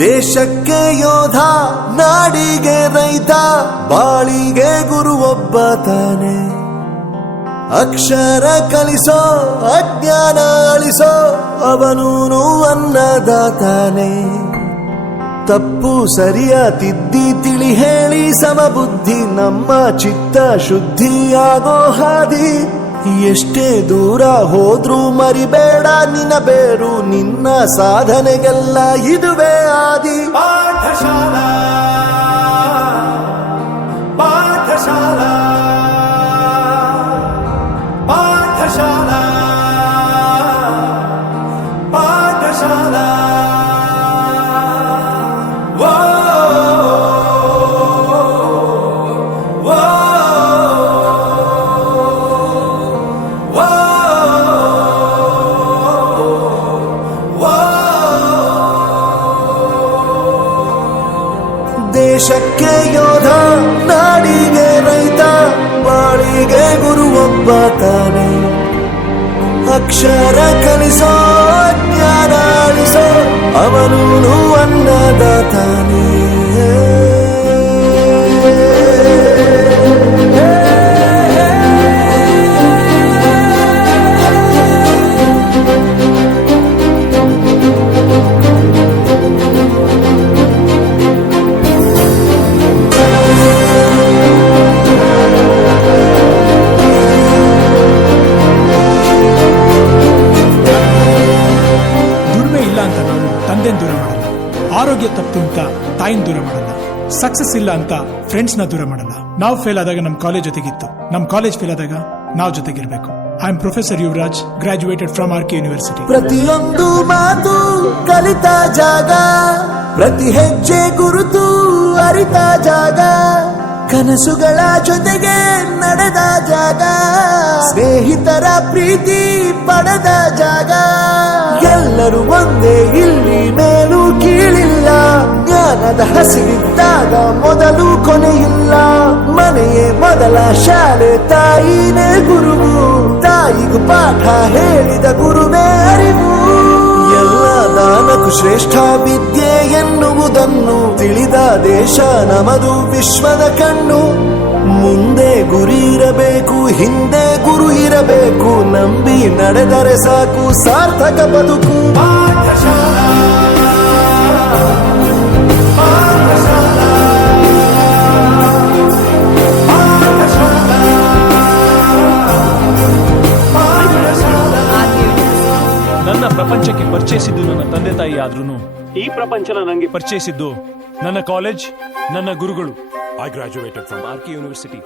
ದೇಶಕ್ಕೆ ಯೋಧ, ನಾಡಿಗೆ ರೈತ, ಬಾಳಿಗೆ ಗುರು ಒಬ್ಬ ತಾನೆ. ಅಕ್ಷರ ಕಲಿಸೋ, ಅಜ್ಞಾನ ಅಳಿಸೋ, ಅವನೂನು ಅನ್ನದಾತಾನೆ. ತಪ್ಪು ಸರಿಯ ತಿದ್ದಿ ತಿಳಿ ಹೇಳಿ ಸಮಬುದ್ಧಿ ನಮ್ಮ ಚಿತ್ತ ಶುದ್ಧಿಯಾಗೋ ಹಾದಿ. ಎಷ್ಟೇ ದೂರ ಹೋದ್ರೂ ಮರಿಬೇಡ ನಿನ್ನ ಬೇರು, ನಿನ್ನ ಸಾಧನೆಗೆಲ್ಲ ಇದುವೇ ಆದಿ. ಪಾಠಶಾಲಾ ಪಾಠಶಾಲಾ ಪಾಠಶಾಲಾ ಪಾಠಶಾಲಾ. ದೇಶಕ್ಕೆ ಯೋಧ, ನಾಡಿಗೆ ರೈತ, ಬಾಳಿಗೆ ಗುರು ಒಬ್ಬ ತಾನೆ. ಅಕ್ಷರ ಕಲಿಸೋ, ಜ್ಞಾನ ಅಳಿಸೋ, ಅವನೂನು ಅನ್ನದಾತಾನೆ. ದೂರ ಮಾಡಲ್ಲ, ಆರೋಗ್ಯ ತಪ್ಪು ಅಂತ ತಾಯಿನ ದೂರ ಮಾಡಲ್ಲ, ಸಕ್ಸಸ್ ಇಲ್ಲ ಅಂತ ಫ್ರೆಂಡ್ಸ್ ನ ದೂರ ಮಾಡಲ್ಲ. ನಾವು ಫೇಲ್ ಆದಾಗ ನಮ್ ಕಾಲೇಜ್ ಜೊತೆಗಿತ್ತು, ನಮ್ ಕಾಲೇಜ್ ಫೇಲ್ ಆದಾಗ ನಾವು ಜೊತೆಗಿರ್ಬೇಕು. I am professor Yuvraj, graduated from R K university. ಪ್ರತಿಯೊಂದು ಮಾತು ಕಲಿತ ಜಾಗ, ಪ್ರತಿ ಹೆಜ್ಜೆ ಗುರುತು ಅರಿತ ಜಾಗ, ಕನಸುಗಳ ಜೊತೆಗೆ ನಡೆದ ಜಾಗ, ಸ್ನೇಹಿತರ ಪ್ರೀತಿ ಪಡೆದ ಜಾಗ. ಎಲ್ಲರೂ ಒಂದೇ, ಇಲ್ಲಿ ಮೇಲೂ ಕೀಳಿಲ್ಲ, ಜ್ಞಾನದ ಹಸಿವಿದ್ದಾಗ ಮೊದಲು ಕೊನೆಯಿಲ್ಲ. ಮನೆಯೇ ಮೊದಲ ಶಾಲೆ, ತಾಯಿನೇ ಗುರುವು, ತಾಯಿಗೂ ಪಾಠ ಹೇಳಿದ ಗುರುವೇ ಅರಿವು. ಎಲ್ಲ ದಾನಕ್ಕೂ ಶ್ರೇಷ್ಠ ವಿದ್ಯೆ ಎನ್ನುವುದನ್ನು ತಿಳಿದ ದೇಶ ನಮದು, ವಿಶ್ವದ ಕಣ್ಣು. ಮುಂದೆ ಗುರಿ ಇರಬೇಕು, ಹಿಂದೆ ಗುರು ಇರಬೇಕು, ನಂಬಿ ನಡೆದರೆ ಸಾಕು ಸಾರ್ಥಕ ಬದುಕು. ಪಾಠಶಾಲಾ ಪಾಠಶಾಲಾ ಪಾಠಶಾಲಾ ಪಾಠಶಾಲಾ. ನನ್ನ ಪ್ರಪಂಚಕ್ಕೆ ಪರಿಚಯಿಸಿದ್ದು ನನ್ನ ತಂದೆ ತಾಯಿ ಆದ್ರೂ ಈ ಪ್ರಪಂಚನ ನನಗೆ ಪರಿಚಯಿಸಿದ್ದು ನನ್ನ ಕಾಲೇಜ್, ನನ್ನ ಗುರುಗಳು. I graduated from RK University.